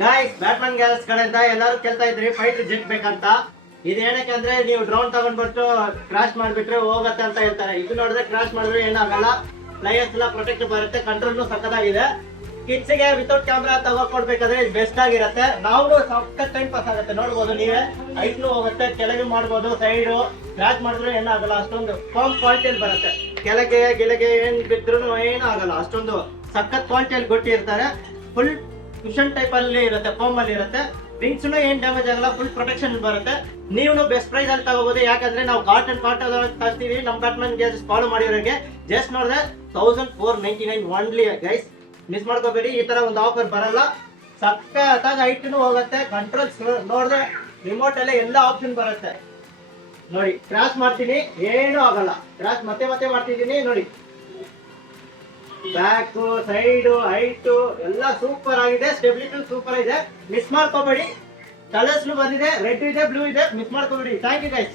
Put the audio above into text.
Guys Batman ಗ್ಯಾಲಕ್ಸ್ ಕಡೆಯಿಂದ ಎಲ್ಲರೂ ಕೇಳ್ತಾ ಇದ್ರಿ ಫೈಟರ್ ಜೆಟ್ ಬೇಕಂತ. ಇದು ಏನಕ್ಕೆ ಅಂದ್ರೆ ನೀವು ಡ್ರೋನ್ ತಗೊಂಡ್ಬಿಟ್ಟು ಕ್ರಾಶ್ ಮಾಡ್ಬಿಟ್ರೆ ಹೋಗತ್ತೆ ಅಂತ ಹೇಳ್ತಾರೆ. ಇದು ನೋಡಿದ್ರೆ ಕ್ರಾಶ್ ಮಾಡಿದ್ರೆ ಏನಾಗಲ್ಲ, ಪ್ಲೇಯರ್ಸ್ ಎಲ್ಲ ಪ್ರೊಟೆಕ್ಟ್ ಬರುತ್ತೆ, ಕಂಟ್ರೋಲ್ ಸಕ್ಕತ್ತಾಗಿದೆ. ಕಿಡ್ಸ್ ಗೆ ವಿತೌಟ್ ಕ್ಯಾಮ್ರಾ ತಗೊಡ್ಬೇಕಾದ್ರೆ ಬೆಸ್ಟ್ ಆಗಿರುತ್ತೆ. ನಾವು ಸಖತ್ ಟೈಮ್ ಪಾಸ್ ಆಗುತ್ತೆ, ನೋಡ್ಬೋದು ನೀವೇ. ಹೈಟ್ನು ಹೋಗುತ್ತೆ, ಕೆಳಗೆ ಮಾಡ್ಬೋದು, ಸೈಡು ಕ್ರಾಶ್ ಮಾಡಿದ್ರೆ ಏನಾಗಲ್ಲ, ಅಷ್ಟೊಂದು ಫಾರ್ಮ್ ಕ್ವಾಲಿಟಿಯಲ್ಲಿ ಬರುತ್ತೆ. ಕೆಳಗೆ ಗಿಳಗೆ ಏನ್ ಬಿದ್ರು ಏನೂ ಆಗಲ್ಲ, ಅಷ್ಟೊಂದು ಸಖತ್ ಕ್ವಾಲಿಟಿಯಲ್ಲಿ ಕೊಟ್ಟಿರ್ತಾರೆ. ಫುಲ್ ಕುಷನ್ ಟೈಪ್ ಅಲ್ಲಿ ಇರುತ್ತೆ, ಫೋಮ್ ಅಲ್ಲಿ ಇರುತ್ತೆ. ವಿಂಗ್ಸ್ ಏನ್ ಡ್ಯಾಮೇಜ್ ಆಗಲ್ಲ, ಫುಲ್ ಪ್ರೊಟೆಕ್ಷನ್ ಬರುತ್ತೆ. ನೀವು ಬೆಸ್ಟ್ ಪ್ರೈಸ್ ಅಲ್ಲಿ ತಗೋಬಹುದು, ಯಾಕಂದ್ರೆ ನಾವು ಕಾಟನ್ ತರ್ತೀವಿ. ನಮ್ ಬ್ಯಾಟ್ಮನ್ ಗ್ಯಾಜೆಟ್ಸ್ ಫಾಲೋ ಮಾಡಿರೋರಿಗೆ ಜಸ್ಟ್ ನೋಡಿದ್ರೆ 1499 ಓನ್ಲಿ ಗೈಸ್. ಮಿಸ್ ಮಾಡ್ಕೋಬೇಡಿ, ಈ ತರ ಒಂದು ಆಫರ್ ಬರಲ್ಲ. ಸಕ್ಕತ್ತಾಗಿ ಹೈಟ್ನು ಹೋಗುತ್ತೆ, ಕಂಟ್ರೋಲ್ಸ್ ನೋಡಿದ್ರೆ ರಿಮೋಟ್ ಅಲ್ಲೇ ಎಲ್ಲ ಆಪ್ಷನ್ ಬರುತ್ತೆ. ನೋಡಿ ಕ್ರಾಶ್ ಮಾಡ್ತೀನಿ, ಏನೂ ಆಗಲ್ಲ. ಕ್ರಾಶ್ ಮತ್ತೆ ಮತ್ತೆ ಮಾಡ್ತಿದ್ದೀನಿ ನೋಡಿ. ಬ್ಯಾಕ್ ಸೈಡು ಹೈಟು ಎಲ್ಲ ಸೂಪರ್ ಆಗಿದೆ, ಸ್ಟೆಬಿಲಿಟಿ ಸೂಪರ್ ಇದೆ. ಮಿಸ್ ಮಾಡ್ಕೋಬೇಡಿ. ಕಲರ್ಸ್ ಬಂದಿದೆ, ರೆಡ್ ಇದೆ, ಬ್ಲೂ ಇದೆ, ಮಿಸ್ ಮಾಡ್ಕೋಬೇಡಿ. Thank you guys.